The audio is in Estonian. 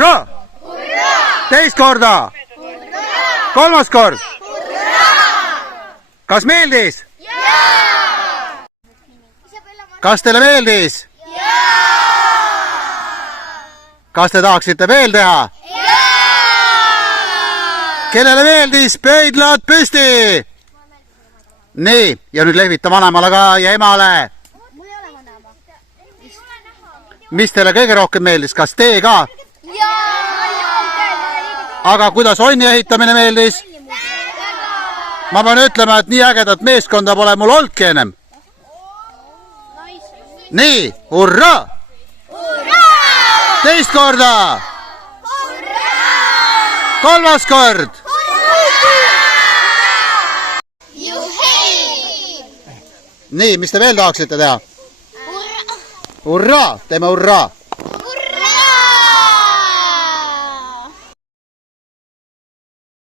hurraa! Teist korda! Kolmas kord! Kas meeldis? Kas teile meeldis? Kas te tahaksite veel teha? Kellele meeldis? Pöidlad püsti! Nii, ja nüüd lehvita vanemale ka ja emale. Mis teile kõige rohkem meeldis? Kas tee ka? Aga kuidas onni ehitamine meeldis? Ma pean ütlema, et nii ägedat meeskonda pole mul olnudki ennem. Nii, hurraa! Teist korda! Kolmas kord! Nii, mis te veel tahaksite teha? Hurraa! Teeme hurraa!